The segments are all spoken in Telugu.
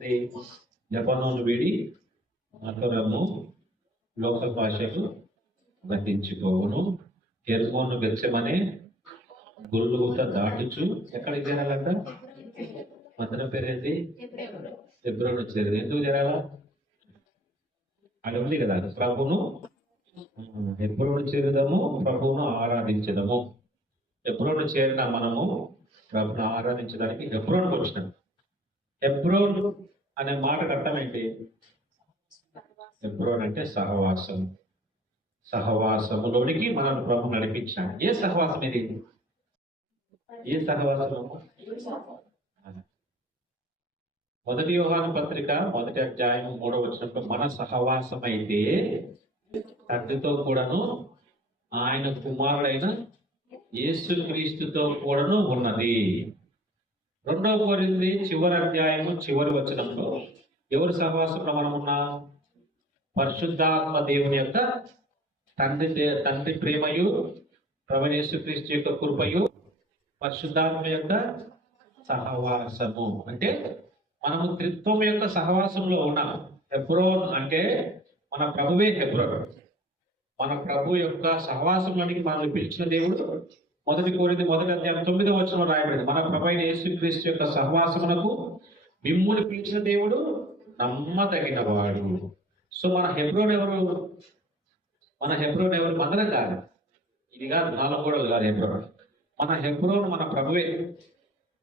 లెబానోను వీడి అతరము లోక భాషకు గతించిపోవును. హెర్మోను గెచ్చమనే గొల్లుగుత దాటుచు ఎక్కడికి చేరాలంట? మందిరం పేరేంటి? హెబ్రోను చేరేది. ఎందుకు చేరాలా? అది ఉంది కదా, ప్రభును హెబ్రోను చేరుదాము, ప్రభువును ఆరాధించదము. హెబ్రోను చేరిన మనము ప్రభును ఆరాధించడానికి హెబ్రోన్కి వచ్చినాం. హెబ్రోన్ అనే మాటకు అర్థం ఏంటి? హెబ్రోన్ అంటే సహవాసం. సహవాసములోనికి మనం ప్రభు నడిపించాడు. ఏ సహవాసం ఇది? ఏ సహవాసము? 1 యోహాను పత్రిక 1వ అధ్యాయం 3వ వచనంలో మన సహవాసం అయితే తండ్రితో కూడాను ఆయన కుమారుడైన యేసుక్రీస్తుతో కూడాను ఉన్నది. 2వ కొరింథీ చివరి అధ్యాయము చివరి వచనంలో ఎవరి సహవాసంలో మనం ఉన్నాం? పరిశుద్ధాత్మ దేవుని యొక్క తండ్రి ప్రేమయు ప్రభువైన యేసుక్రీస్తు యొక్క కృపయు పరిశుద్ధాత్మ యొక్క సహవాసము. అంటే మనము త్రిత్వం యొక్క సహవాసంలో ఉన్నాం. హెబ్రోన్ అంటే మన ప్రభువే హెబ్రోన్. మన ప్రభు యొక్క సహవాసంలోనికి మనల్ని పిలిచిన దేవుడు 1 కొరింథీ 1వ అధ్యాయం 9వ వచనంలో రాయబడింది. మన ప్రభువైన యేసుక్రీస్తు యొక్క సహవాసమునకు మిమ్మును పిలిచిన దేవుడు నమ్మదగిన వాడు. సో మన హెబ్రోన్ ఎవరు? మన హెబ్రోన్ ఎవరు? మందరం కాదు, ఇది కాదు, 4 గోడలు కాదు హెబ్రోన్. మన హెబ్రోన్ మన ప్రభువే.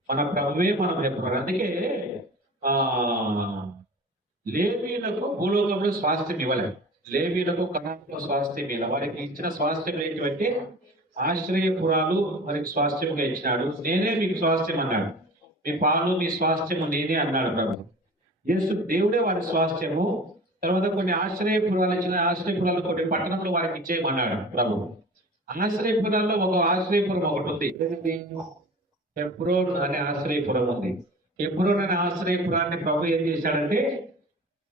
మన ప్రభువే మనం హెబ్రోన్. అందుకే లేవీయులకు భూలోకంలో స్వాస్థ్యం ఇవ్వలేదు. లేవీయులకు కనానులో స్వాస్థ్యం ఇవ్వాలి. వారికి ఇచ్చిన స్వాస్థ్యం ఏంటంటే ఆశ్రయపురాలు వారికి స్వాస్థ్యంగా ఇచ్చినాడు. నేనే మీకు స్వాస్థ్యం అన్నాడు. మీ పాలు మీ స్వాస్థ్యము నేనే అన్నాడు ప్రభు. యేసు దేవుడే వారి స్వాస్థ్యము. తర్వాత కొన్ని ఆశ్రయపురాలు ఇచ్చిన ఆశ్రయపురాలు కొన్ని పట్టణంలో వారికి ఇచ్చేయమన్నాడు ప్రభు. ఆశ్రయపురాల్లో ఒక ఆశ్రయపురం ఒకటి ఉంది. హెబ్రోన్ అనే ఆశ్రయపురం ఉంది. హెబ్రోన్ అనే ఆశ్రయపురాన్ని ప్రభు ఏం చేశాడంటే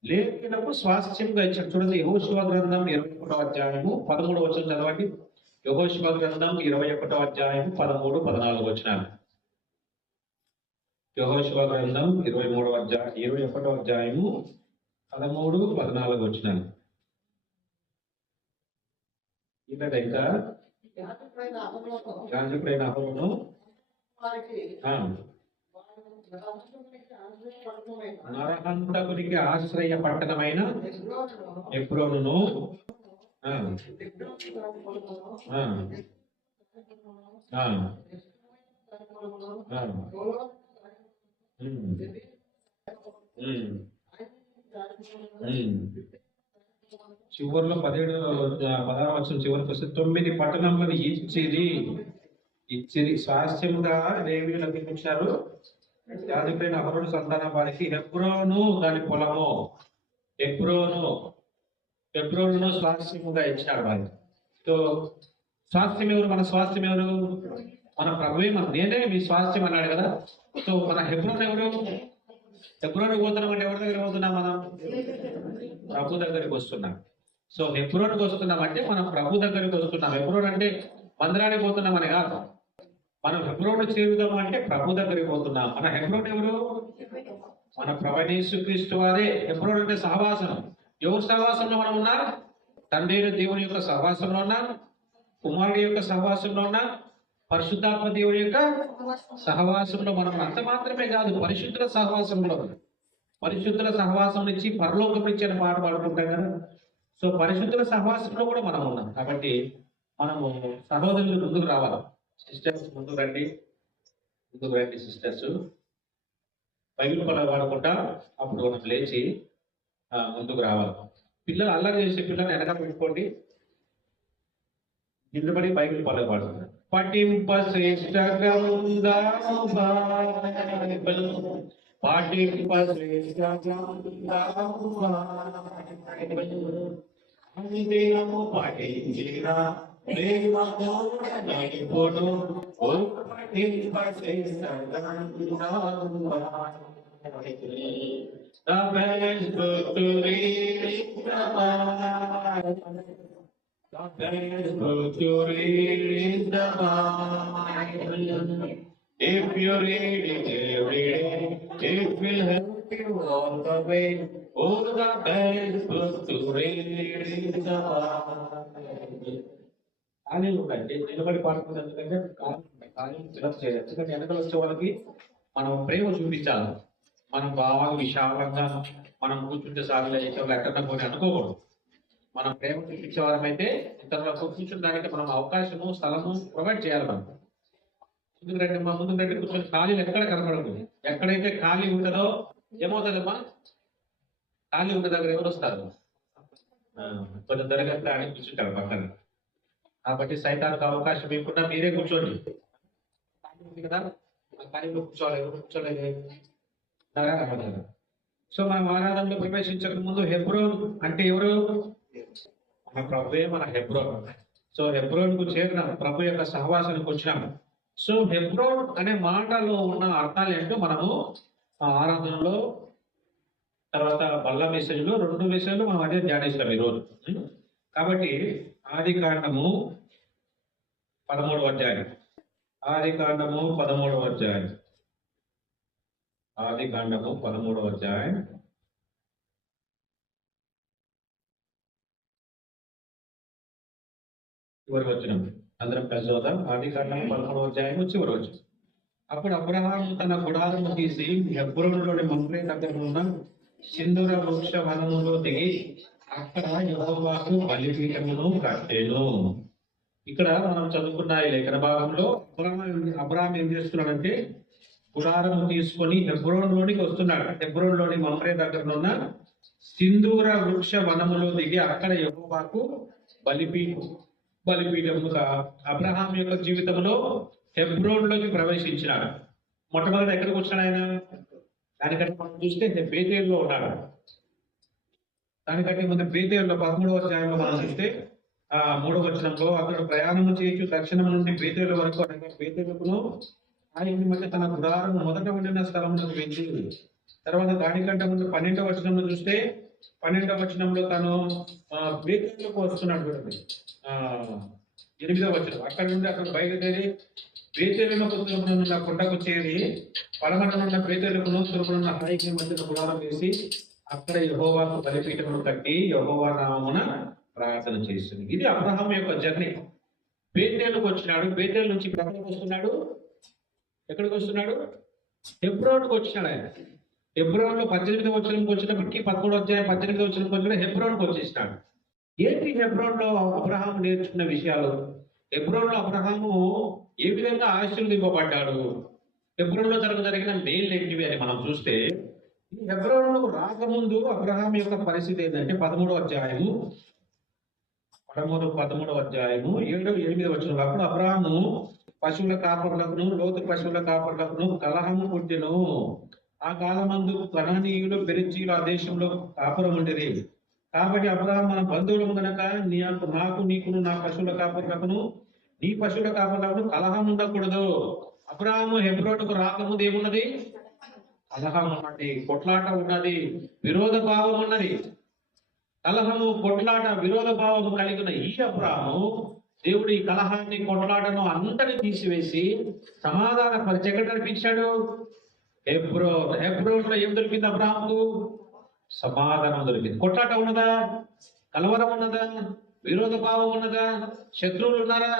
లేవీయులకు స్వాస్థ్యంగా ఇచ్చాడు. చూడండి, యెహోషువ గ్రంథం 21వ అధ్యాయము 13వ వచనం చదవండి. యెహోషువ గ్రంథం 21వ అధ్యాయము 13, 14 వచనాలు. యెహోషువ గ్రంథం 21వ అధ్యాయము 13, 14 వచనాలు. ఇక్కడ ఇంకా యాజకుడైన అహరోను నరహంతకునికి ఆశ్రయ పట్టణమైన హెబ్రోనును చివరిలో 16వ వచనం చివరికి వస్తే 9 పట్టణంలో ఇచ్చిరి స్వాస్థ్యముగా లేవీయులకు ఇచ్చారు. యాజకుడైన అహరోను సంతానం వారికి హెబ్రోను దాని పొలము. హెబ్రోను స్వాస్థ్యముగా ఇచ్చాడు వారికి. సో స్వాస్థ్యం ఎవరు? మన స్వాస్థ్యం ఎవరు? మన ప్రభువే. నేనే మీ స్వాస్థ్యం అన్నాడు కదా. సో మన హెబ్రోన్ ఎవరు? హెబ్రోన్కి పోతున్నాం అంటే ఎవరి దగ్గరికి పోతున్నాం? మనం ప్రభు దగ్గరికి వస్తున్నాం. సో హెబ్రోన్కి వస్తున్నాం అంటే మనం ప్రభు దగ్గరికి వస్తున్నాం. హెబ్రోన్ అంటే మందిరానికి పోతున్నాం అని కాదు. మనం హెబ్రోన్ చేరుదాం అంటే ప్రభు దగ్గరికి పోతున్నాం. మన హెబ్రోన్ ఎవరు? మన ప్రభువైన యేసుక్రీస్తు వారే. హెబ్రోన్ అంటే సహవాసం. ఎవరి సహవాసంలో మనం ఉన్నాం? తండ్రి దేవుని యొక్క సహవాసంలో ఉన్నాం, కుమారుడి యొక్క సహవాసంలో ఉన్నాం, పరిశుద్ధాత్మ దేవుని యొక్క సహవాసంలో మనం. అంత మాత్రమే కాదు, పరిశుద్ధుల సహవాసంలో. పరిశుద్ధుల సహవాసం నుంచి పరలోకం నుంచి అని మాట పాడుకుంటాం కదా. సో పరిశుద్ధుల సహవాసంలో కూడా మనం ఉన్నాం. కాబట్టి మనము సహోదరులు ముందుకు రావాలి. సిస్టర్స్ ముందుకు రండి సిస్టర్స్. బైబిల్ పనులు వాడుకుంటా అప్పుడు మనం లేచి ముందుకు రావాలి. పిల్లలు అల్లరి చేసే పిల్లలు వెనక పెట్టుకోండి. నిలబడి బైబిల్ పనులు పాడుతున్నారు. పఠింప శ్రేష్ఠ గ్రంథము బైబిల్, పఠింప శ్రేష్ఠ గ్రంథము బైబిల్, అనుదినము పఠించిన ప్రేమతో నడిపుడు ఓ పఠింప శ్రేష్ఠ గ్రంథము Bible. The best book to read is the Bible. The best book to read is the Bible. If you read it every day, it will help all the way over the bed to read the ఖాళీలు ఉంటాయి. నిలబడి పాడుకునే ఎందుకంటే ఖాళీ ఫిలప్ చేయాలి. ఎందుకంటే వెనకలు వచ్చే వాళ్ళకి మనం ప్రేమ చూపించాలి. మనం బాగా విశాలంగా మనం కూర్చుంటే సార్లు ఎక్కడ పోయి అనుకోకూడదు. మనం ప్రేమ చూపించే వారమైతే ఇతరులకు కూర్చుంటానికి మనం అవకాశము స్థలము ప్రొవైడ్ చేయాలి. మనం ముందుకు రండి, మా ముందు రండి, కూర్చొని ఖాళీలు ఎక్కడ కనపడకూడదు. ఎక్కడైతే ఖాళీ ఉంటుందో ఏమవుతుందమ్మా, ఖాళీ ఉన్న దగ్గర ఎవరు వస్తారు, కొంచెం దరగట్లా అని కూర్చుంటారు పక్కన. కాబట్టి సైతానికి అవకాశం ఇవ్వకుండా మీరే కూర్చోండి. ఖాళీ ఉంది కదా, ఆ ఖాళీలో కూర్చోవాలి, ఎవరు కూర్చోలేదు. సో మనం ఆరాధనలో ప్రవేశించక ముందు హెబ్రోన్ అంటే ఎవరు, మన ప్రభువే మన హెబ్రోన్. సో హెబ్రోన్ కు చేరిన ప్రభు యొక్క సహవాసానికి వచ్చినాము. సో హెబ్రోన్ అనే మాటలో ఉన్న అర్థాలు ఏంటో మనము ఆరాధనలో తర్వాత బల్ల మెసేజ్లో 2 మెసేజ్లు మనం అదే ధ్యానిస్తాం ఈరోజు. కాబట్టి ఆది కాండము 13వ అధ్యాయం, ఆది కాండము 13వ అధ్యాయం, ఆది కాండము 13వ అధ్యాయం చివరి వచనం అందరం కలిసి చదువుతాం. ఆది కాండము 13వ అధ్యాయం చివరి వచనం. అప్పుడు అబ్రహాము తన గుడారము తీసి హెబ్రోనులోని మమ్రే దగ్గర ఉన్న సింధూర వృక్ష వనములో దిగి అక్కడ యెహోవాకు బలిపీఠమును కట్టెను. ఇక్కడ మనం చదువుకున్న ఈ లేఖన భాగంలో అబ్రహాం ఏం చేస్తున్నాడంటే గుడారము తీసుకొని హెబ్రోన్లోనికి వస్తున్నాడు. హెబ్రోన్లోని మమ్రే దగ్గర ఉన్న సింధూర వృక్ష వనములో దిగి అక్కడ యెహోవాకు బలిపీఠముగా అబ్రహాం యొక్క జీవితంలో హెబ్రోన్లోకి ప్రవేశించినాడు. మొట్టమొదటి ఎక్కడికి వచ్చాడు ఆయన, దానికంటే మనం చూస్తే బేతేలులో ఉన్నాడు. దానికంటే ముందు బేతేలులో 13వ అధ్యాయంలో మనం చూస్తే 3వ వచనంలో అక్కడ ప్రయాణం చేయొచ్చు దక్షిణం నుండి బేతేలు వరకు, అనగా బేతేలుకును ఆయన మధ్య తన గుడారం మొదట ఉండిన స్థలంలోకి వెళ్ళి, తర్వాత దానికంటే ముందు 12వ వచనంలో చూస్తే 12వ వచనంలో తను బేతేలుకు వస్తున్నాడు చూడండి. 8వ వచనం అక్కడ నుండి అక్కడ బయలుదేరి బేతేలులో తూర్పునున్న కొండకు చేరి పడమరనున్న బేతేలుకును తూర్పునున్న హాయికి మధ్య గుడారం వేసి అక్కడ యెహోవాకు బలిపీఠమును కట్టి యెహోవా నామమున ప్రార్థన చేస్తుంది. ఇది అబ్రహాం యొక్క జర్నీ. బేతేలుకు వచ్చినాడు, బేతేలు నుంచి ఎక్కడికి వస్తున్నాడు, ఎక్కడికి వస్తున్నాడు, హెబ్రోన్కి వచ్చినాడు. ఆయన హెబ్రోన్లో 18వ వచనంకి వచ్చినప్పటికీ 13వ అధ్యాయం 18వ వచనంకి వచ్చిన హెబ్రోన్కి వచ్చేసినాడు. ఏంటి హెబ్రోన్లో అబ్రహాం నేర్చుకున్న విషయాలు, హెబ్రోన్లో అబ్రహాము ఏ విధంగా ఆశీర్వదింపబడ్డాడు, హెబ్రోన్లో తనకు జరిగిన మేలు ఏంటివి అని మనం చూస్తే, ఈ హెబ్రోన్కు రాకముందు అబ్రహాం యొక్క పరిస్థితి ఏంటంటే 13వ అధ్యాయము 7-8 వచనంలో అప్పుడు అబ్రహాము పశువుల కాపరులకును లోతు పశువుల కాపరులకును కలహము పుట్టెను. ఆ కాలమందు కనానీయులు పెరిజీలు ఆ దేశంలో కాపురం ఉండేది. కాబట్టి అబ్రహాం మన బంధువులు గనక నాకు నీకును నా పశువుల కాపరులకును నీ పశువుల కాపరులకును కలహం ఉండకూడదు. అబ్రహాము హెబ్రోనుకు రాకముందు ఏమున్నది, కలహం ఉన్నది, కొట్లాట ఉన్నది, విరోధ భావం ఉన్నది. కలహము, కొట్లాట, విరోధ భావము కలిగిన ఈ అబ్రహాము దేవుడు ఈ కలహాన్ని కొట్లాటను అంతని తీసివేసి సమాధాన పరిచి ఎక్కడ నడిపించాడు, హెబ్రోన్లో ఏం దొరికింది అబ్రహాముకు, సమాధానం దొరికింది. కొట్లాట ఉన్నదా, కలవరం ఉన్నదా, విరోధ భావం ఉన్నదా, శత్రువులు ఉన్నారా,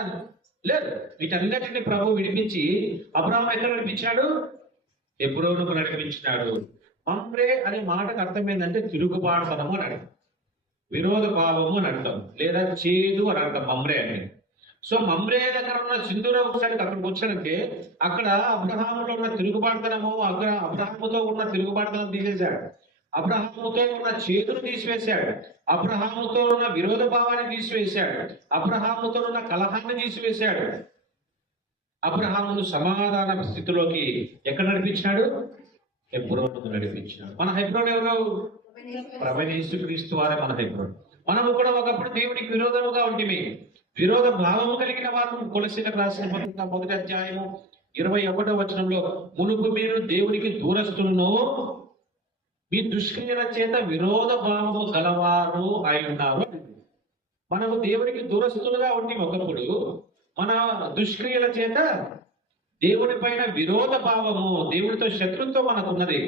లేదు. వీటన్నిటిని ప్రభు విడిపించి అబ్రహాం ఎక్కడ నడిపించాడు, హెబ్రోనుకు నడిపించినాడు. మమ్రే అనే మాటకు అర్థం ఏంటంటే తిరుగుబాటుతనము అని అర్థం, విరోధ భావము అని అర్థం, లేదా చేదు అని అర్థం మమ్రే అంటే. సో మమ్రే దగ్గర ఉన్న సింధూర వృక్షానికి అక్కడికి వచ్చాడంటే అక్కడ అబ్రహాములో ఉన్న తిరుగుబాటుతనము, అబ్రహాముతో ఉన్న తిరుగుబాటుతనం తీసేశాడు, అబ్రహాముతో ఉన్న చేతును తీసివేశాడు, అబ్రహాముతో ఉన్న విరోధ భావాన్ని తీసివేశాడు, అబ్రహాముతో ఉన్న కలహాన్ని తీసివేశాడు. అబ్రహామును సమాధాన స్థితిలోకి ఎక్కడ నడిపించినాడు, హెబ్రోనుకు నడిపించినాడు. మన హెబ్రోన్ ఎవరు, ప్రభువైన యేసుక్రీస్తు వారే మన హెబ్రోన్. మనము కూడా ఒకప్పుడు దేవునికి విరోధముగా ఉంటిమి, విరోధ భావము కలిగిన వారు. కొలసీలకు రాసిన పత్రిక 1వ అధ్యాయము 21వ వచనంలో మునుపు మీరు దేవునికి దూరస్తులను మీ దుష్క్రియల చేత విరోధ భావము గలవారు అయి ఉన్నారు. మనము దేవునికి దూరస్తులుగా ఉండి ఒకప్పుడు మన దుష్క్రియల చేత దేవుని పైన విరోధ భావము, దేవుడితో శత్రుత్వం మనకున్నది.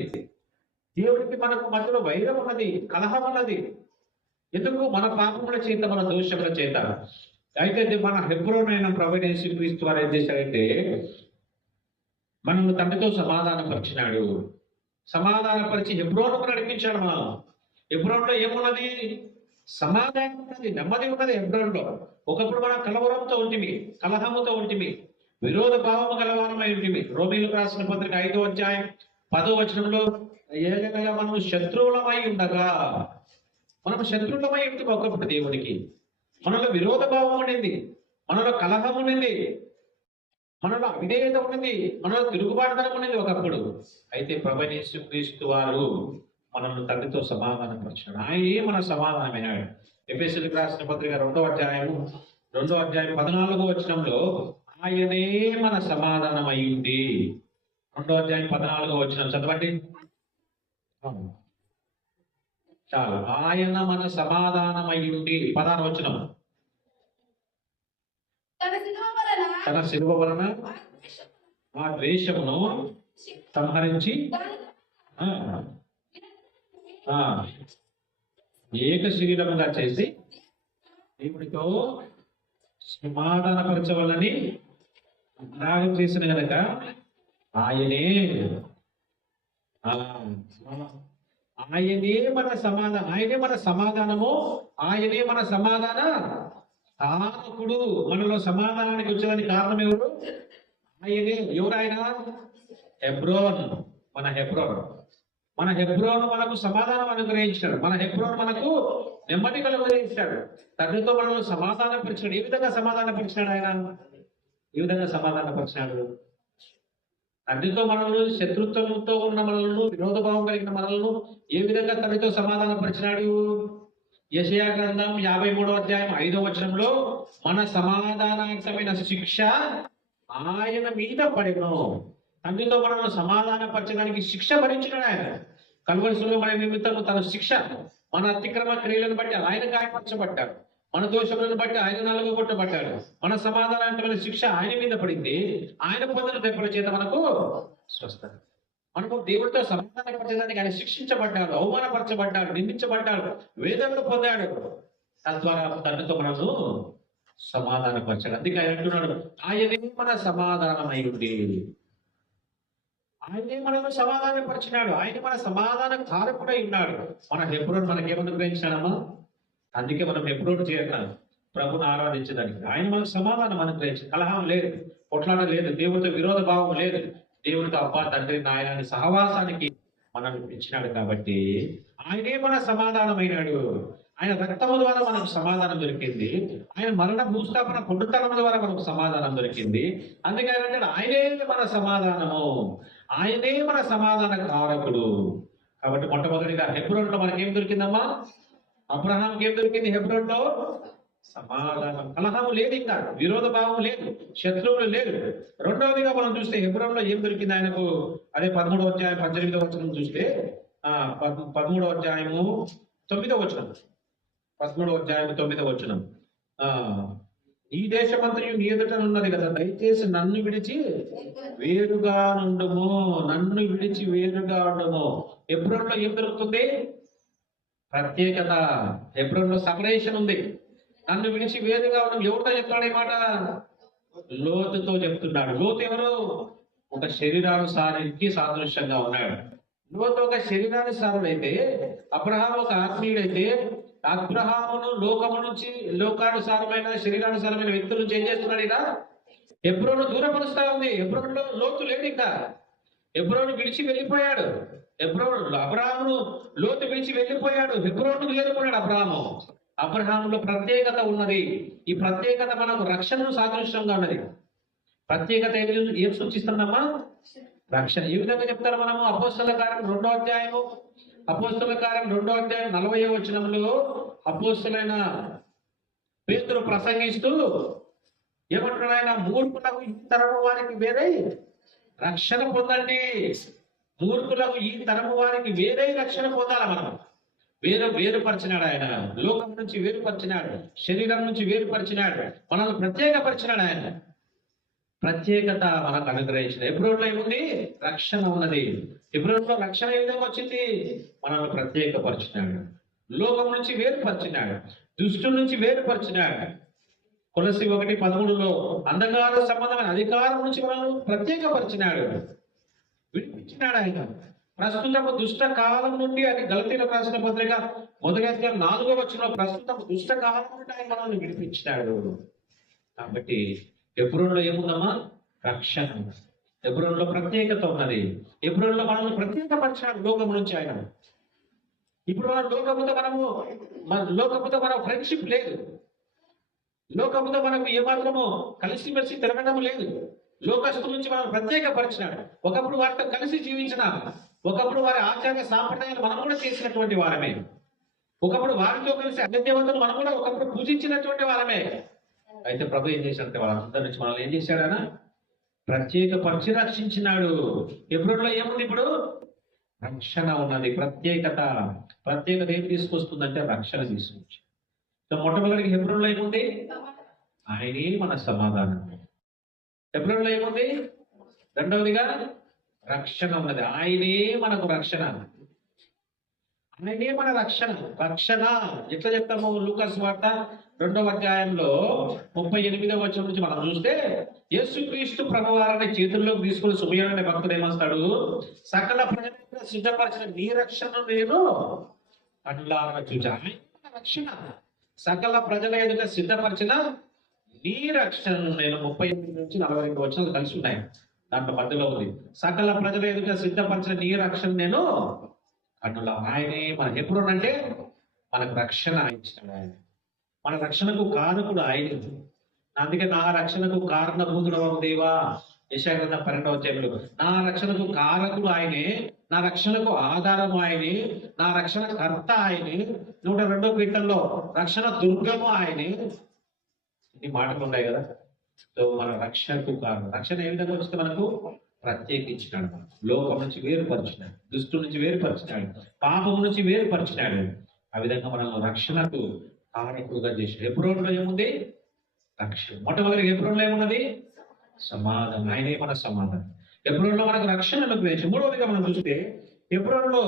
దేవుడికి మనకు మధ్యలో వైరం ఉన్నది, కలహం ఉన్నది. ఎందుకు? మన పాపముల చేత, మన దోషముల చేత. అయితే మన హెబ్రోన్ అయిన ప్రభువైన యేసుక్రీస్తు వారు ఏం చేశారంటే మనల్ని తండ్రితో సమాధానపరిచినాడు. సమాధానపరిచి హెబ్రోనుకు నడిపించాడు. మనం హెబ్రోన్లో ఏమున్నది? సమాధానం ఉన్నది, నెమ్మది ఉన్నది హెబ్రోన్లో. ఒకప్పుడు మనం కలవరంతో ఉంటిమి, కలహముతో ఉంటిమి, విరోధ భావము గలవారమై ఉంటిమి. రోమీయులకు రాసిన పత్రిక 5వ అధ్యాయం 10వ వచనంలో ఏదైనా మనం శత్రువులమై ఉండగా, మనం శత్రువులమై ఉంటే ఒకప్పుడు దేవుడికి మనలో విరోధ భావం ఉండింది, మనలో కలహం ఉండింది, మనలో అవిధేయత ఉన్నది, మనలో తిరుగుబాటుతనం ఉన్నది ఒకప్పుడు. అయితే ప్రభువైన యేసుక్రీస్తు వారు మనల్ని తండ్రితో సమాధానపరిచాడు. ఆయనే మన సమాధానమైనాడు. ఎఫెసీయులకు రాసిన పత్రిక 2వ అధ్యాయం 14వ వచనంలో ఆయనే మన సమాధానం అయ్యింది. 2వ అధ్యాయం 14వ వచనం చదవండి. చాలు. ఆయన మన సమాధానం అయ్యింది. 16వ వచనం. తన శిలువ వలన ఆ ద్వేషమును సంహరించి ఏక శరీరముగా చేసి దేవుడితో సమాధానపరచవలని త్యాగం చేసిన గనక ఆయనే మన సమాధానం, ఆయనే మన సమాధానము, ఆయనే మన సమాధాన కారకుడు. మనలో సమాధానానికి వచ్చేదానికి కారణం ఎవరు? ఆయనే. ఎవరు ఆయన? హెబ్రోన్. మన హెబ్రోన్ మనకు సమాధానం అనుగ్రహించాడు. మన హెబ్రోన్ మనకు నెమ్మది కలుగజేశాడు. తండ్రితో మనల్ని సమాధానపరిచాడు. ఏ విధంగా సమాధానపరిచాడు ఆయన? ఏ విధంగా సమాధానపరిచాడు? తండ్రితో మనల్ని, శత్రుత్వంతో ఉన్న మనల్ని, విరోధ భావం కలిగిన మనల్ని ఏ విధంగా తండ్రితో సమాధానపరిచినాడు? యెషయా గ్రంథం 53వ అధ్యాయం 5వ వచనంలో మన సమాధానార్థమైన శిక్ష ఆయన మీద పడెను. తండ్రితో మనల్ని సమాధానపరచడానికి శిక్ష భరించినాడు ఆయన. కల్వరి శిలువ మన నిమిత్తము తన శిక్ష, మన అతిక్రమ క్రియలను బట్టి ఆయన గాయపరచబడ్డాడు, మన దోషములను బట్టి ఆయన నలుగొట్టబడ్డాడు. మన సమాధానార్థమైన శిక్ష ఆయన మీద పడింది. ఆయన పొందిన దెబ్బల చేత మనకు స్వస్థత. మనకు దేవుడితో సమాధానపరచడానికి ఆయన శిక్షించబడ్డాడు, అవమానపరచబడ్డాడు, నిందించబడ్డాడు, వేదనలు పొందాడు. తద్వారా తండ్రితో మనను సమాధానపరచాడు. అందుకే ఆయన అంటున్నాడు, ఆయనే మన సమాధానమై ఉండి, ఆయనే మనను సమాధానపరిచినాడు, ఆయన మన సమాధాన కారకుడై ఉన్నాడు. మన హెబ్రోన్ మనకేమని గ్రహించాడమ్మా? అందుకే మనం హెబ్రోన్ చేరినాం, ప్రభుని ఆరాధించడానికి. ఆయన మనకు సమాధానం అనుగ్రహించి, కలహం లేదు, కొట్లాట లేదు, దేవుడితో విరోధ భావం లేదు. దేవుడితో అబ్బా తండ్రి నాయన సహవాసానికి మనల్ని పిలిచినాడు. కాబట్టి ఆయనే మన సమాధానమైనాడు. ఆయన రక్తము ద్వారా మనకు సమాధానం దొరికింది. ఆయన మరణ భూస్థాపన పునరుత్థానం ద్వారా మనకు సమాధానం దొరికింది. అందుకే ఆయన ఆయనే మన సమాధానము, ఆయనే మన సమాధాన కారకుడు. కాబట్టి మొట్టమొదటిగా హెబ్రోన్లో మనకేం దొరికిందమ్మా? అబ్రహాంకి ఏం దొరికింది? హెబ్రోన్లో సమాధానం. కలహము లేదు, ఇంకా విరోధ భావం లేదు, శత్రువులు లేదు. రెండవదిగా మనం చూస్తే హెబ్రోన్లో ఏం దొరికింది ఆయనకు? అదే 13వ అధ్యాయం 18వ వచనం చూస్తే 13వ అధ్యాయము 9వ వచనం, 13వ అధ్యాయము 9వ వచనం. ఈ దేశమంతయు నీ ఎదుట ఉన్నది కదా, దయచేసి నన్ను విడిచి వేరుగా నుండుము, నన్ను విడిచి వేరుగా ఉండుము. హెబ్రోన్లో ఏం దొరుకుతుంది? ప్రత్యేకత. హెబ్రోన్లో సపరేషన్ ఉంది. నన్ను విడిచి వేరుగా ఉండడం. ఎవరితో చెప్తాడు ఈ మాట? లోతుతో చెప్తున్నాడు. లోతు ఎవరు? ఒక శరీరానుసారికి సాదృశ్యంగా ఉన్నాడు. లోతు ఒక శరీరానుసారుడైతే, అబ్రహాం ఒక ఆత్మీయుడైతే, అబ్రహామును లోకము నుంచి, లోకానుసారమైన శరీరానుసారమైన వ్యక్తుల నుంచి ఏం చేస్తున్నాడు? ఇలా హెబ్రోను దూరపరుస్తా ఉంది. హెబ్రోన్లో లోతు లేడు. ఇంకా హెబ్రోను విడిచి వెళ్ళిపోయాడు. అబ్రహామును లోతు విడిచి వెళ్ళిపోయాడు. హెబ్రోను చేరుకున్నాడు అబ్రహాము. అబ్రహాములో ప్రత్యేకత ఉన్నది. ఈ ప్రత్యేకత మనకు రక్షణను సాదృశ్యంగా ఉన్నది. ప్రత్యేకత ఏం సూచిస్తుందమ్మా? రక్షణ. ఈ విధంగా చెప్తారు మనము అపోస్తలుల కార్యం 2వ అధ్యాయము, అపోస్తలుల కార్యం 2వ అధ్యాయం 40వ వచనంలో అపోస్తలైన పేతురు ప్రసంగిస్తూ ఏమంటున్నాడు ఆయన? మూర్ఖులకు ఈ తరము వారికి వేరే రక్షణ పొందండి. మూర్ఖులకు ఈ తరము వారికి వేరే రక్షణ పొందాలి. మనం వేరుపరిచినాడు ఆయన. లోకం నుంచి వేరుపరిచినాడు, శరీరం నుంచి వేరుపరిచినాడు, మనల్ని ప్రత్యేకపరిచినాడు ఆయన. ప్రత్యేకత మనకు అనుగ్రహించిన. ఎబ్రోన్లో ఏముంది? రక్షణ ఉన్నది. ఎబ్రోన్లో రక్షణ ఏ విధంగా వచ్చింది? మనల్ని ప్రత్యేకపరిచినాడు, లోకం నుంచి వేరుపరిచినాడు, దుష్టు నుంచి వేరుపరిచినాడు. కొలసి 1:13 అంధకార సంబంధమైన అధికారం నుంచి మనల్ని ప్రత్యేకపరిచినాడు, విడిపించినాడు ఆయన. ప్రస్తుతము దుష్ట కాలం నుండి, అది గలతీయులకు రాసిన పత్రిక 1:4 ప్రస్తుతము దుష్ట కాలం నుండి ఆయన మనల్ని విడిపించినాడు. కాబట్టి ఎబ్రోన్లో ఏముందమ్మా? రక్షణ. ఎబ్రోన్లో ప్రత్యేకత ఉన్నది. ఎబ్రోన్లో మనల్ని ప్రత్యేకపరిచినాడు లోకం నుంచి ఆయన. ఇప్పుడు మన లోకముతో మనం ఫ్రెండ్షిప్ లేదు, లోకముతో మనకు ఏమాత్రము కలిసిమెలిసి తిరగడం లేదు. లోకస్తుల నుంచి మనం ప్రత్యేకపరిచినాడు. ఒకప్పుడు వారితో కలిసి జీవించిన, ఒకప్పుడు వారి ఆచార్య సాంప్రదాయాలు మనం కూడా చేసినటువంటి వారమే, ఒకప్పుడు వారితో కలిసి అన్య దేవతలు మనం కూడా ఒకప్పుడు పూజించినటువంటి వారమే. అయితే ప్రభు ఏం చేశాడంటే వాళ్ళందరి నుంచి మనల్ని ఏం చేశాడు? ఆయన ప్రత్యేకపరిచి రక్షించినాడు. ఎబ్రోన్లో ఏముంది? ఇప్పుడు రక్షణ ఉన్నది. ప్రత్యేకత ఏం తీసుకొస్తుందంటే రక్షణ తీసుకొచ్చి. సో మొట్టమొదటి హెబ్రోన్లో ఏముంది? ఆయనే మన సమాధానం. హెబ్రోన్లో ఏముంది? రెండవదిగా రక్షణ ఉన్నది. ఆయనే మనకు రక్షణ, ఆయనే మన రక్షణ. ఎట్లా చెప్తాము? లూకాసు వార్త 2:38 నుంచి మనం చూస్తే, యేసుక్రీస్తు ప్రభువారిని చేతుల్లోకి తీసుకుని సుమయోను భక్తుడు ఏమస్తాడు? సకల ప్రజలకు సిద్ధపరిచిన నీ రక్షణను నేను కళ్ళారా చూచాను. రక్షణ సకల ప్రజల ఎదుట సిద్ధపరిచిన నీ రక్షణను నేను 38 నుంచి 42 కలిసి ఉన్నాయి. దాంట్లో మధ్యలో ఉంది, సకల ప్రజల ఎదుట సిద్ధపరిచిన నీ రక్షణ నేను కన్నులా. ఆయనే మన ఎప్పుడు అంటే మనకు రక్షణ ఇచ్చినాడు. ఆయన మన రక్షణకు కారకుడు ఆయన. అందుకే నా రక్షణకు కారణభూతుడు దేవా, యెషయా గ్రంథం 12 నా రక్షణకు కారకుడు ఆయనే, నా రక్షణకు ఆధారము ఆయనే, నా రక్షణ కర్త ఆయనే. 102 కీర్తనలో రక్షణ దుర్గము ఆయనే. ఈ మాటలు ఉన్నాయి కదా. సో మన రక్షణకు కారణం. రక్షణ ఏ విధంగా వస్తే మనకు ప్రత్యేకించినాడు, లోకం నుంచి వేరుపరిచినాడు, దుష్టు నుంచి వేరుపరిచినాడు, పాపం నుంచి వేరుపరిచినాడు. ఆ విధంగా మనల్ని రక్షణకు కారకుడుగా చేశాడు. హెబ్రోనులో ఏముంది? రక్షణ. మొట్టమొదటి హెబ్రోనులో ఏమున్నది? సమాధానం. ఆయనే మన సమాధానం. హెబ్రోనులో మనకు రక్షణ అనుగ్రహించి. మూడవదిగా మనం చూస్తే హెబ్రోనులో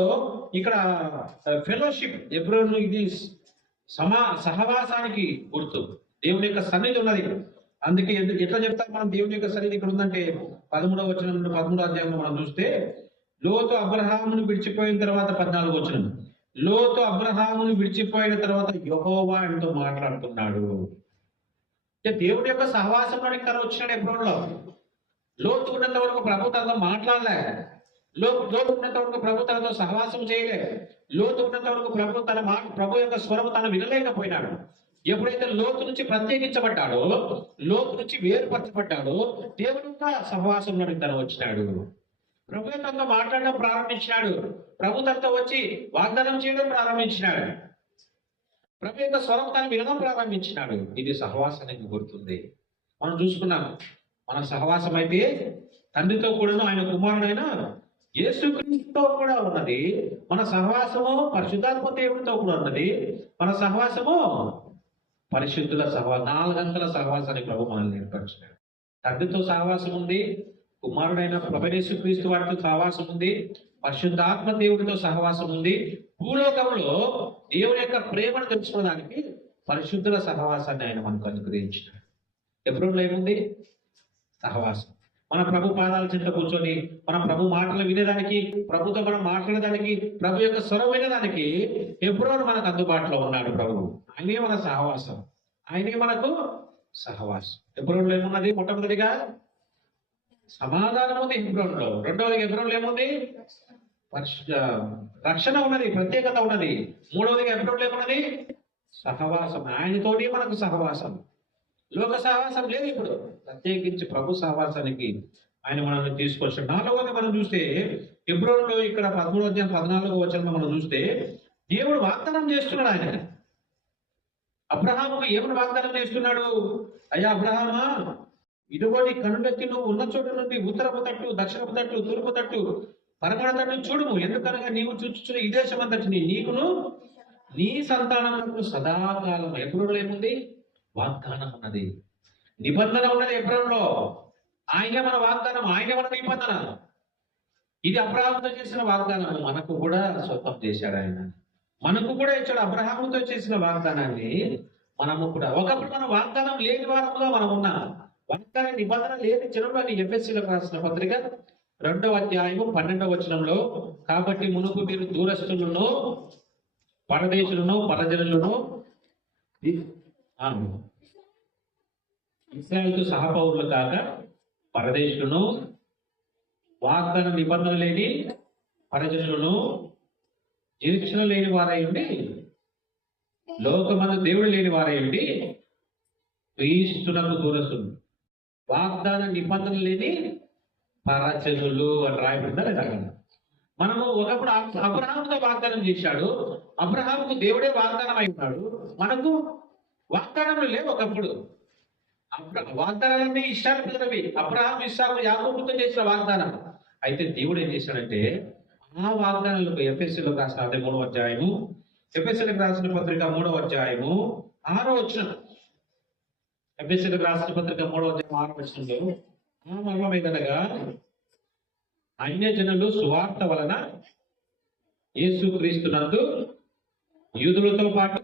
ఇక్కడ ఫెలోషిప్. హెబ్రోను ఇది సహవాసానికి గుర్తు. దేవుని యొక్క సన్నిధి ఉన్నది. అందుకే ఎట్లా చెప్తాం మనం దేవుని యొక్క సన్నిధి ఇక్కడ ఉందంటే 13వ వచనం నుండి 13వ అధ్యాయంలో మనం చూస్తే, లోతు అబ్రహామును విడిచిపోయిన తర్వాత 14వ వచనం, లోతు అబ్రహామును విడిచిపోయిన తర్వాత యెహోవా ఆయనతో మాట్లాడుతున్నాడు. దేవుడి యొక్క సహవాసంలోనికి తను వచ్చినాడు. హెబ్రోనులో లోతు ఉన్నంత వరకు ప్రభు తనతో మాట్లాడలే, లోతు ఉన్నంత వరకు ప్రభు తనతో సహవాసం చేయలే, లోతు ఉన్నంత వరకు ప్రభు యొక్క స్వరం తను వినలేకపోయినాడు. ఎప్పుడైతే లోతు నుంచి ప్రత్యేకించబడ్డాడో, లోతు నుంచి వేరుపరచబడ్డాడో, దేవుడి యొక్క సహవాసంలోనికి తను వచ్చినాడు. ప్రభు తనతో మాట్లాడడం ప్రారంభించినాడు. ప్రభు తనతో వచ్చి వాగ్దానం చేయడం ప్రారంభించినాడు. ప్రభు యొక్క స్వరం తను వినడం ప్రారంభించినాడు. ఇది సహవాసానికి గుర్తుంది. మనం చూసుకున్నాం, మన సహవాసం అయితే తండ్రితో కూడాను ఆయన కుమారుడైన యేసుక్రీస్తుతో కూడా ఉన్నది. మన సహవాసము పరిశుద్ధాత్మ దేవుడితో కూడా ఉన్నది. మన సహవాసము పరిశుద్ధుల సహవాసం, 4 గంటల సహవాసానికి ప్రభు మనల్ని ఏర్పరిచినాడు. తండ్రితో సహవాసం ఉంది, కుమారుడైన ప్రభు యేసుక్రీస్తు వారితో సహవాసం ఉంది, పరిశుద్ధాత్మ దేవుడితో సహవాసం ఉంది. భూలోకంలో దేవుని యొక్క ప్రేమను తెలుసుకోవడానికి పరిశుద్ధుల సహవాసాన్ని ఆయన మనకు అనుగ్రహించినాడు. హెబ్రోనులో ఏముంది? సహవాసం. మన ప్రభు పాదాల చెంత కూర్చొని మన ప్రభు మాటలు వినేదానికి, ప్రభుతో మనం మాట్లాడేదానికి, ప్రభు యొక్క స్వరం వినేదానికి హెబ్రోను మనకు అందుబాటులో ఉన్నాడు. ప్రభు ఆయనే మన సహవాసం, ఆయనే మనకు సహవాసం. హెబ్రోనులో ఏమున్నది? మొట్టమొదటిగా సమాధానం ఉంది హెబ్రోనులో. రెండవది హెబ్రోనులో ఏముంది? రక్షణ ఉన్నది, ప్రత్యేకత ఉన్నది. మూడవదిగా హెబ్రోనులో ఏమున్నది? సహవాసం. ఆయనతోటి మనకు సహవాసం. లోక సహవాసం లేదు. ఇప్పుడు ప్రత్యేకించి ప్రభు సహవాసానికి ఆయన మనల్ని తీసుకొచ్చాడు. 4వది మనం చూస్తే హెబ్రోనులో ఇక్కడ 13వ అధ్యాయం 14వ వచనంలో మనం చూస్తే దేవుడు వాగ్దానం చేస్తున్నాడు. ఆయన అబ్రహాముకు ఏమని వాగ్దానం చేస్తున్నాడు? అయ్యా అబ్రహామా, ఇదిగో నీ కనులెత్తి నువ్వు ఉన్న చోటు నుండి ఉత్తరపు తట్టు, దక్షిణపు తట్టు, తూర్పు తట్టు, పరమణ తట్టు చూడుము. ఎందుకనగా నీవు చూచుచున్న ఈ దేశం అంతటిని నీకును నీ సంతానములకు సదాకాలం. హెబ్రోనులో ఏముంది? వాగ్దానం ఉన్నది, నిబంధన ఉన్నది. హెబ్రోనులో ఆయనే మన వాగ్దానం, ఆయనే మన నిబంధన. ఇది అబ్రహాముతో చేసిన వాగ్దానం మనకు కూడా సొంతం చేశాడు ఆయన. మనకు కూడా ఇచ్చాడు అబ్రహాముతో చేసిన వాగ్దానాన్ని. మనము కూడా ఒకప్పుడు మనం వాగ్దానం లేని వారముగా మనం ఉన్నాం. వాగ్దాన నిబంధన లేని జనంలోని ఎఫెసీలకు రాసిన పత్రిక 2వ అధ్యాయము 12వ వచనంలో, కాబట్టి మునుపు మీరు దూరస్తులను, పరదేశులను, పరజనులను, ఇశ్రాయేలుతో సహపౌరులు కాక పరదేశులను, వాగ్దాన నిబంధన లేని పరజనులను, నిరీక్షణ లేని వారై ఉండి, లోకమందు దేవుడు లేని వారై ఉండి, క్రీస్తునకు దూరస్తులు, వాగ్దాన నిబంధన లేని పరజనులు అని రాయబడిందా లేదా? మనము ఒకప్పుడు అబ్రహాముతో వాగ్దానం చేశాడు, అబ్రహాముకు దేవుడే వాగ్దానం అయి ఉన్నాడు. మనకు వాగ్దానములు లేవు. ఒకప్పుడు వాగ్దానాలన్నీ ఇష్టాలు కుదరవి. అబ్రహాం, ఇస్సాకు, యాకోబుతో చేసిన వాగ్దానం. అయితే దేవుడు ఏం చేశాడంటే ఆ వాగ్దానాలకు ఎఫెసీలకు రాసిన 3వ అధ్యాయము, ఎఫెసీలకు రాసిన పత్రిక 3వ అధ్యాయము 6వ వచనం, ఎఫెసీలకు రాసిన పత్రిక 3వ అధ్యాయం 6వ వచనంలో, ఆ మర్మం ఏదనగా అన్యజనులు సువార్త వలన యేసుక్రీస్తునందు యూదులతో పాటు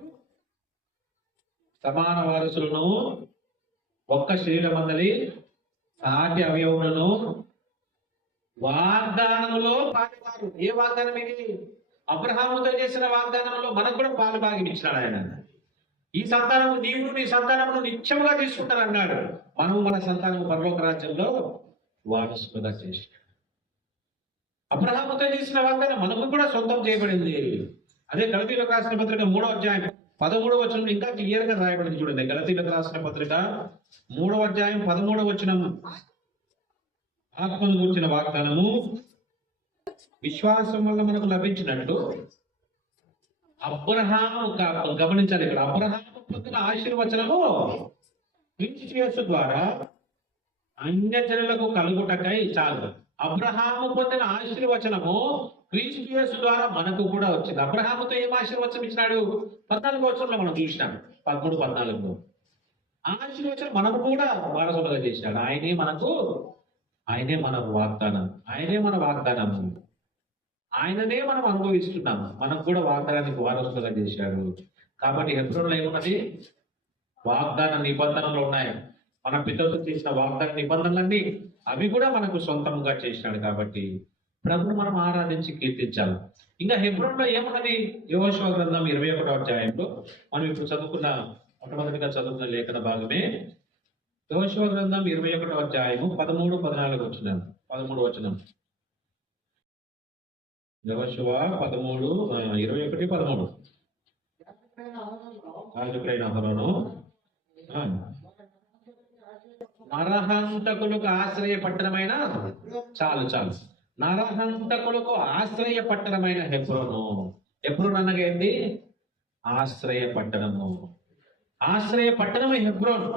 సమాన వారసులను, ఒక్క శరీరమందలి సాటి అవయవులను వాగ్దానములో పాలువారు. ఏ వాగ్దానం ఇది? అబ్రహాముతో చేసిన వాగ్దానంలో మనకు కూడా పాలు భాగం ఇచ్చినాడు ఆయన. ఈ సంతానము నీవు, నీ సంతానమును నిత్యముగా తీసుకుంటారన్నాడు. మనము మన సంతానము పరలోక రాజ్యంలో వారసులుగా చేసినాడు. అబ్రహాముతో చేసిన వాగ్దానం మనకు కూడా సొంతం చేయబడింది. అదే గలతీయులకు రాసిన పత్రిక 3వ అధ్యాయం 13వ వచనం ఇంకా క్లియర్ గా రాయబడింది. చూడండి, గలతీయులకు రాసిన పత్రిక 3వ అధ్యాయం 13వ వచనం, ఆత్మను గురించిన వాగ్దానము విశ్వాసం వల్ల మనకు లభించినట్టు అబ్రహాము, గమనించాలి ఇక్కడ, అబ్రహాము పొందిన ఆశీర్వచనము క్రీస్తు యేసు ద్వారా అన్యజనులకు కలుగుటకై. చాలు, అబ్రహాము పొందిన ఆశీర్వచనము క్రీస్తు యేసు ద్వారా మనకు కూడా వచ్చింది. అబ్రహాముతో ఏం ఆశీర్వచనం ఇచ్చినాడు? 14వ వచనంలో మనం చూసినాం, 13, 14లో ఆశీర్వచనం మనకు కూడా వారసులుగా చేసినాడు. ఆయనే మన వాగ్దానం, ఆయనే మన వాగ్దానం, ఆయననే మనం అనుభవిస్తున్నాం. మనకు కూడా వాగ్దానానికి వారసులుగా చేశాడు. కాబట్టి హెబ్రోన్లో ఏమున్నది? వాగ్దాన నిబంధనలు ఉన్నాయి. మన పిల్లలతో చేసిన వాగ్దాన నిబంధనలన్నీ అవి కూడా మనకు సొంతంగా చేసినాడు. కాబట్టి ప్రభుని మనం ఆరాధించి కీర్తించాలి. ఇంకా హెబ్రోన్లో ఏమున్నది? యెహోషువ గ్రంథం 21వ అధ్యాయంలో మనం ఇప్పుడు మొట్టమొదటిగా చదువుకున్న లేఖన భాగమే యెహోషువ గ్రంథం 21వ అధ్యాయము 13, 14 వచనం. 13వ వచనం, యెహోషువ 13, 21, 13. రాజుకైన అహరోను నరహంతకులకు ఆశ్రయ పట్టణమైన, చాలు నరహంతకులకు ఆశ్రయ పట్టణమైన హెబ్రోను. హెబ్రోన్ అనగా ఏంది? ఆశ్రయ పట్టణము. ఆశ్రయ పట్టణమే హెబ్రోన్.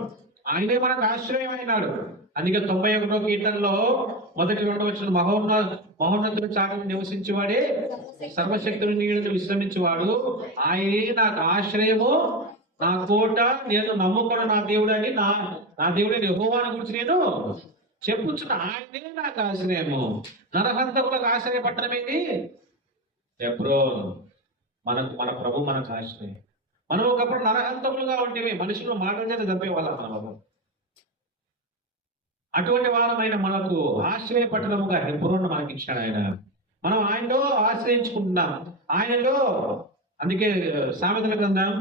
ఆయనే మనకు ఆశ్రయం అయినాడు. అందుకే 91వ కీర్తనలో 1-2 వచనం, మహోన్నతుల చాటును నివసించేవాడే, సర్వశక్తుని నీడను విశ్రమించేవాడు, ఆయనే నాకు ఆశ్రయము, నా కోట, నేను నమ్ముకున్న నా దేవుడు అని, నా దేవుడని యెహోవాను గురించి నేను చెప్పుచున్న ఆయనే నాకు ఆశ్రయము. నరహంతకులకు ఆశ్రయ పట్టణం ఏంటి? హెబ్రోన్. మన ప్రభు మనకు ఆశ్రయం. మనం ఒకప్పుడు నరహంతకులుగా ఉంటేవి, మనుషులు మాటల చేత చంపేవాళ్ళం మనం. అటువంటి వారమైన మనకు ఆశ్రయ పట్టణముగా హెబ్రోన్ మనకి ఇచ్చాడు ఆయన. మనం ఆయనలో ఆశ్రయించుకుంటున్నాం, ఆయనలో. అందుకే సామెతల గ్రంథం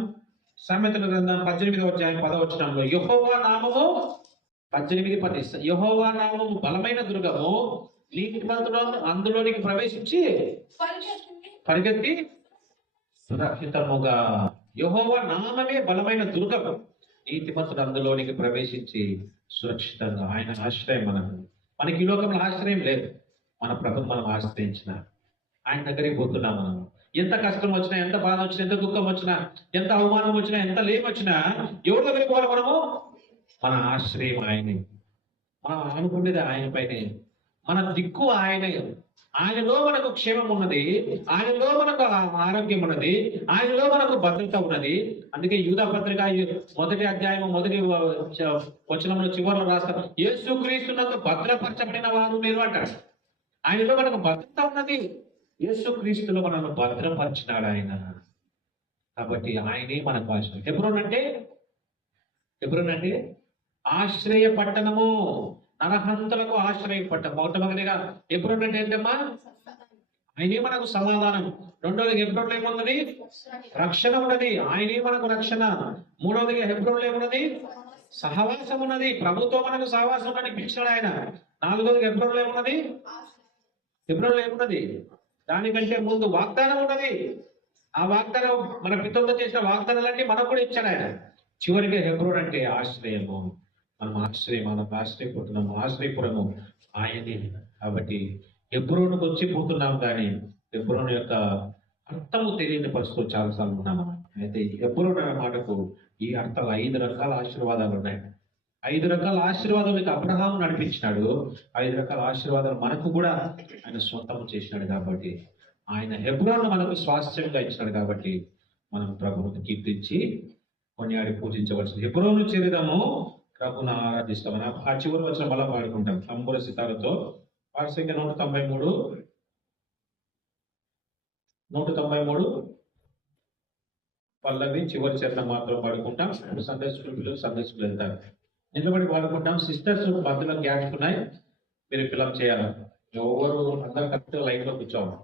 18వ అధ్యాయం 10వ వచనంలో, యెహోవా నామము 18:10, యెహోవా నామము బలమైన దుర్గము, నీతిమంతుడు అందులోనికి ప్రవేశించి పరిగెత్తి సురక్షితముగా. యెహోవా నామమే బలమైన దుర్గము, నీతిమంతుడు అందులోనికి ప్రవేశించి సురక్షితంగా. ఆయన ఆశ్రయం మనకి ఈ లోకంలో ఆశ్రయం లేదు. మన ప్రభుత్వం మనం ఆశ్రయించిన ఆయన దగ్గరికి పోతున్నాం. మనం ఎంత కష్టం వచ్చినా, ఎంత బాధ వచ్చినా, ఎంత దుఃఖం వచ్చినా, ఎంత అవమానం వచ్చినా, ఎంత లేమొచ్చినా ఎవరి దగ్గరికి పోవాలి మనము? మన ఆశ్రయం ఆయనే. మనం అనుకునేది ఆయన పైనే, మన దిక్కు ఆయనే. ఆయనలో మనకు క్షేమం ఉన్నది, ఆయనలో మనకు ఆరోగ్యం ఉన్నది, ఆయనలో మనకు భద్రత ఉన్నది. అందుకే యూదా పత్రిక మొదటి అధ్యాయం మొదటి వచనంలో చివరిలో రాస్తారు, యేసుక్రీస్తునందు భద్రపరచబడిన వారు మీరు అంటారు. ఆయనలో మనకు భద్రత ఉన్నది, యేసుక్రీస్తులో మనల్ని భద్రపరిచినాడు ఆయన. కాబట్టి ఆయనే మనకు ఆశ్రయం. హెబ్రోన్ అంటే ఆశ్రయ పట్టణము, నరహంతులకు ఆశ్రయ పట్టణం. మొట్టమొదటిగా హెబ్రోన్ అంటే ఏంటమ్మా? ఆయనే మనకు సమాధానం. రెండోది హెబ్రోన్లో ఏమున్నది? రక్షణ ఉన్నది, ఆయనే మనకు రక్షణ. మూడవదిగా హెబ్రోన్లో ఏమున్నది? సహవాసం ఉన్నది, ప్రభుత్వం మనకు సహవాసం ఉన్నది పిలిచాడు ఆయన. నాలుగోది హెబ్రోన్లో ఏమున్నది? దానికంటే ముందు వాగ్దానం ఉన్నది. ఆ వాగ్దానం మన పితరులతో చేసిన వాగ్దానాలన్నీ మనకు కూడా ఇచ్చాడు ఆయన. చివరిగా హెబ్రోన్ అంటే ఆశ్రయము. మనం ఆశ్రయపోతున్నాము, ఆశ్రయపురము ఆయనే. కాబట్టి హెబ్రోనుకు వచ్చి పోతున్నాం, కానీ హెబ్రోన్ యొక్క అర్థము తెలియని పరిస్థితులు చాలాసార్లు ఉన్నాము. అయితే హెబ్రోన్ అనే మాటకు ఈ అర్థాలు 5 రకాల ఆశీర్వాదాలు ఉన్నాయి. 5 రకాల ఆశీర్వాదాలకు అబ్రహాం నడిపించినాడు, 5 రకాల ఆశీర్వాదాలు మనకు కూడా ఆయన సొంతం చేసినాడు. కాబట్టి ఆయన హెబ్రోన్ మనకు స్వాస్థ్యంగా ఇచ్చినాడు. కాబట్టి మనం ప్రభువుని కీర్తించి కొనియాడి పూజించవలసింది. హెబ్రోను చేరిదాము, ప్రభుని ఆరాధిస్తామని ఆ చివరి వచ్చిన మళ్ళా పాడుకుంటాం తంబుర సితారతో. పాట సంఖ్య 193 పల్లవి చివరి చరణం మాత్రం పాడుకుంటాం. సండే స్కూల్ వెళ్తారు, నిలబడి పాడుకుంటాం. సిస్టర్స్ మధ్యలో గ్యాప్స్ ఉన్నాయి, మీరు ఫిల్అప్ చేయాలి. ఎవరు అందరు కరెక్ట్ లైన్ లో కూర్చోవాలి.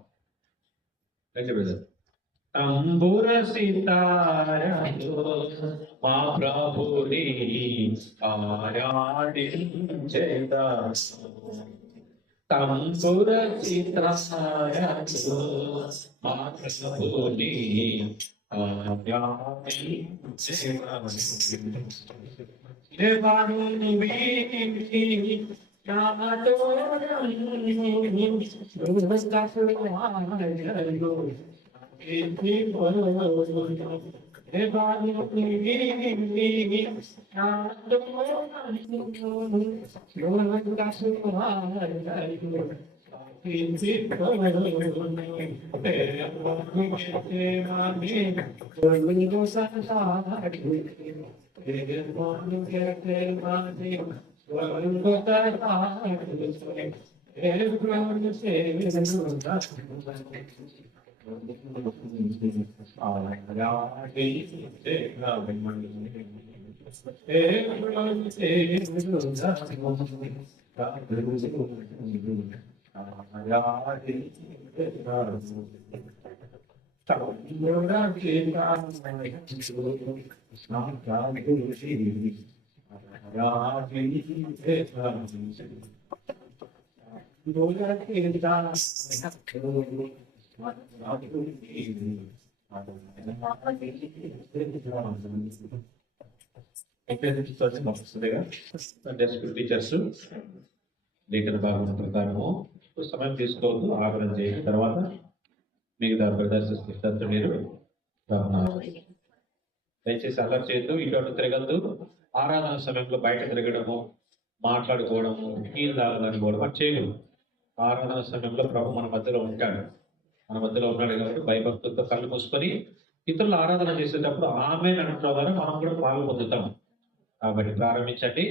తంబుర సితారతో మా ప్రభుని ఆరాధించెదా, తంబుర సితారతో మా ప్రభుని ఆరాధించెదా. దేవాను వీరి నాతో టీచర్స్ లేఖన భాగం ప్రకారము సమయం తీసుకోవద్దు, ఆగ్రహం చేసిన తర్వాత మిగతా బ్రదర్స్ సిస్టర్స్ మీరు దయచేసి అల్లరి చేయొద్దు, ఇటు తిరగద్దు. ఆరాధన సమయంలో బయట తిరగడము, మాట్లాడుకోవడము, కీలు తాగడానికి అది చేయగలరు. ఆరాధన సమయంలో ప్రభు మన మధ్యలో ఉంటాడు కాబట్టి భయభక్తులతో కళ్ళు మూసుకొని ఇతరులు ఆరాధన చేసేటప్పుడు ఆమె అంటున్న ద్వారా మనం కూడా పాలు పొందుతాం. కాబట్టి ప్రారంభించండి.